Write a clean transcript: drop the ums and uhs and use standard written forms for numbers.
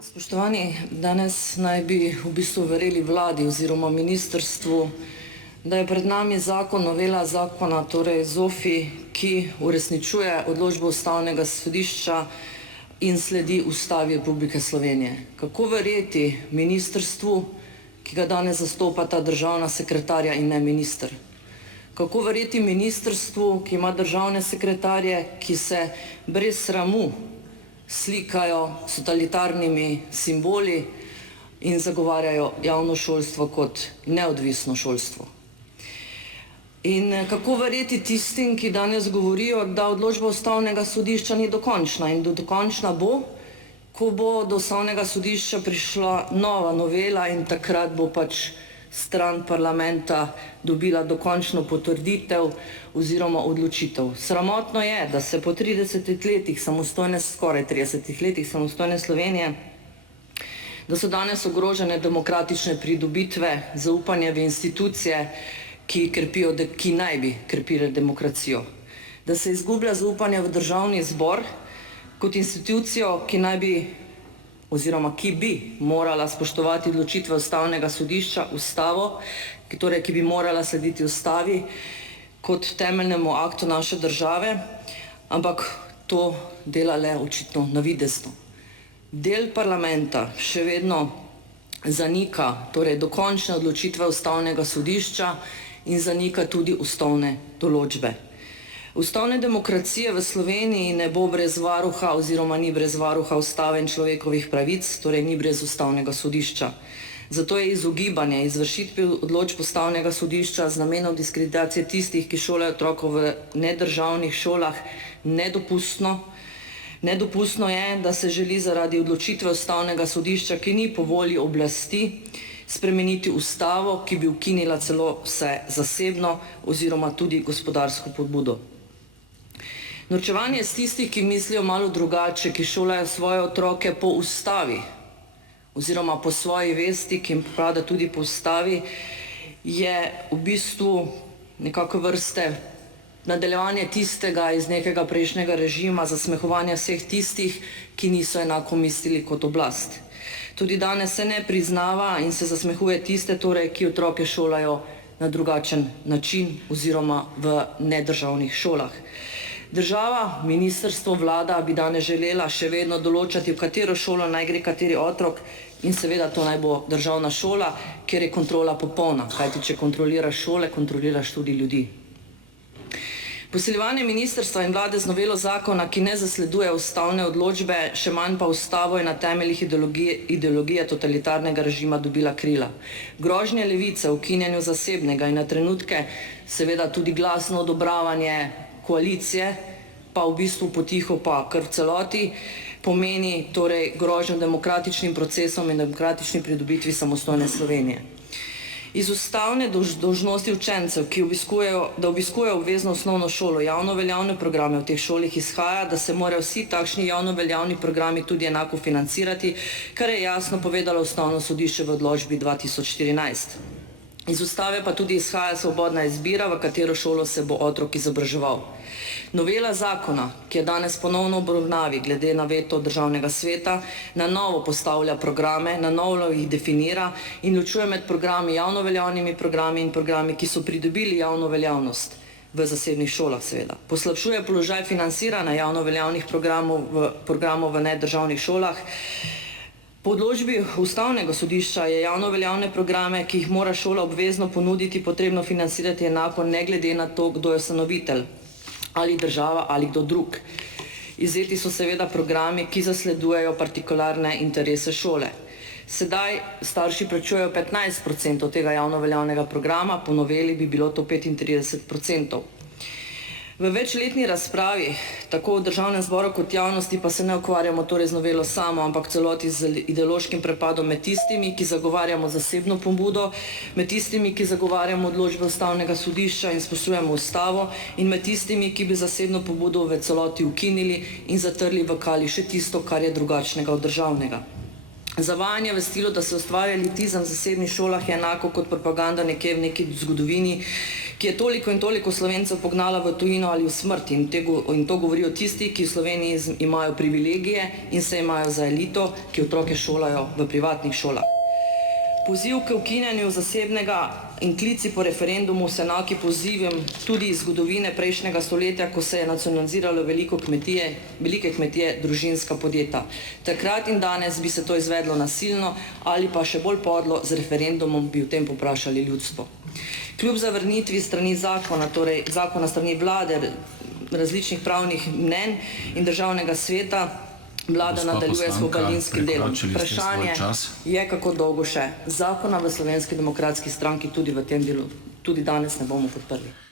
Spoštovani, danes naj bi v bistvu verjeli vladi oziroma ministrstvu, da je pred nami novela zakona, torej ZOFI, ki uresničuje odločbo Ustavnega sodišča in sledi Ustavi Republike Slovenije. Kako verjeti ministrstvu, ki ga danes zastopata državna sekretarja in ne minister? Kako verjeti ministrstvu, ki ima državne sekretarje, ki se brez sramu slikajo s totalitarnimi simboli in zagovarjajo javno šolstvo kot neodvisno šolstvo? In kako verjeti tistim, ki danes govorijo, da odločba Ustavnega sodišča ni dokončna in dokončna bo, ko bo do Ustavnega sodišča prišla nova novela in takrat bo pač stran parlamenta dobila dokončno potrditev oziroma odločitev. Sramotno je, da se po 30 letih samostojne, skoraj 30 letih samostojne Slovenije, da so danes ogrožene demokratične pridobitve, zaupanje v institucije, ki naj bi krepile demokracijo. Da se izgublja zaupanje v Državni zbor kot institucijo, ki bi morala spoštovati odločitve Ustavnega sodišča, Ustavo, ki bi morala slediti Ustavi kot temeljnemu aktu naše države, ampak to dela le očitno navidezno. Del parlamenta še vedno zanika dokončne odločitve Ustavnega sodišča in zanika tudi ustavne določbe. Ustavne demokracije v Sloveniji ne bo brez varuha oziroma ni brez varuha Ustave in človekovih pravic, torej ni brez Ustavnega sodišča. Zato je izogibanje izvršitve odločb Ustavnega sodišča z namenom diskreditacije tistih, ki šolajo otroke v nedržavnih šolah, nedopustno. Nedopustno je, da se želi zaradi odločitve Ustavnega sodišča, ki ni po volji oblasti, spremeniti Ustavo, ki bi ukinila celo vse zasebno oziroma tudi gospodarsko pobudo. Norčevanje s tistih, ki mislijo malo drugače, ki šolajo svoje otroke po Ustavi oziroma po svoji vesti, ki jim pripada tudi po Ustavi, je v bistvu nekako vrste nadaljevanje tistega iz nekega prejšnjega režima, zasmehovanja vseh tistih, ki niso enako mislili kot oblast. Tudi danes se ne priznava in se zasmehuje tiste, ki otroke šolajo na drugačen način oziroma v nedržavnih šolah. Država, ministrstvo, vlada bi danes želela še vedno določati, v katero šolo naj gre kateri otrok, in seveda to naj bo državna šola, kjer je kontrola popolna, kajti če kontroliraš šole, kontroliraš tudi ljudi. Posiljevanje ministrstva in vlade z novelo zakona, ki ne zasleduje ustavne odločbe, še manj pa Ustavo, je na temeljih ideologije totalitarnega režima dobila krila. Grožnje levice o ukinjanju zasebnega in na trenutke seveda tudi glasno odobravanje koalicije, pa v bistvu potiho pa kar v celoti, pomeni grožnjo demokratičnim procesom in demokratični pridobitvi samostojne Slovenije. Iz ustavne dolžnosti učencev, da obiskujejo obvezno osnovno šolo, javno veljavne programe v teh šolah, izhaja, da se morajo vsi takšni javno veljavni programi tudi enako financirati, kar je jasno povedalo Ustavno sodišče v odločbi 2014. Iz Ustave pa tudi izhaja svobodna izbira, v katero šolo se bo otrok izobraževal. Novela zakona, ki je danes ponovno v obravnavi glede na veto Državnega sveta, na novo postavlja programe, na novo jih definira in ločuje med programi javno veljavnimi programi in programi, ki so pridobili javno veljavnost v zasebnih šolah seveda. Poslabšuje položaj financiranja javno veljavnih programov v nedržavnih šolah. Po odločbi Ustavnega sodišča je javno veljavne programe, ki jih mora šola obvezno ponuditi, potrebno financirati enako, ne glede na to, kdo je ustanovitelj, ali država ali kdo drug. Izvzeti so seveda programi, ki zasledujejo partikularne interese šole. Sedaj starši plačujejo 15% tega javno veljavnega programa, po noveli bi bilo to 35%. V večletni razpravi, tako v Državnem zboru kot javnosti, pa se ne ukvarjamo z novelo samo, ampak celoti z ideološkim prepadom med tistimi, ki zagovarjamo zasebno pobudo, med tistimi, ki zagovarjamo odločbe Ustavnega sodišča in spoštujemo Ustavo, in med tistimi, ki bi zasebno pobudo v celoti ukinili in zatrli v kali še tisto, kar je drugačnega od državnega. Zavajanje v stilu, da se ustvarja elitizem v zasebnih šolah, je enako kot propaganda nekje v neki zgodovini, ki je toliko in toliko Slovencev pognala v tujino ali v smrt. In to govorijo tisti, ki v Sloveniji imajo privilegije in se imajo za elito, ki otroke šolajo v privatnih šolah. Poziv k ukinjanju zasebnega in klici po referendumu so enaki pozivom tudi iz zgodovine prejšnjega stoletja, ko se je nacionaliziralo velike kmetije, družinska podjetja. Takrat in danes bi se to izvedlo nasilno ali pa še bolj podlo, z referendumom bi o tem povprašali ljudstvo. Kljub zavrnitvi strani zakona, torej zakona strani vlade, različnih pravnih mnenj in državnega sveta, vlada nadaljuje s pogalinskim delom. Vprašanje je, kako dolgo še. Zakona v Slovenski demokratski stranki tudi v tem delu, tudi danes ne bomo podprli.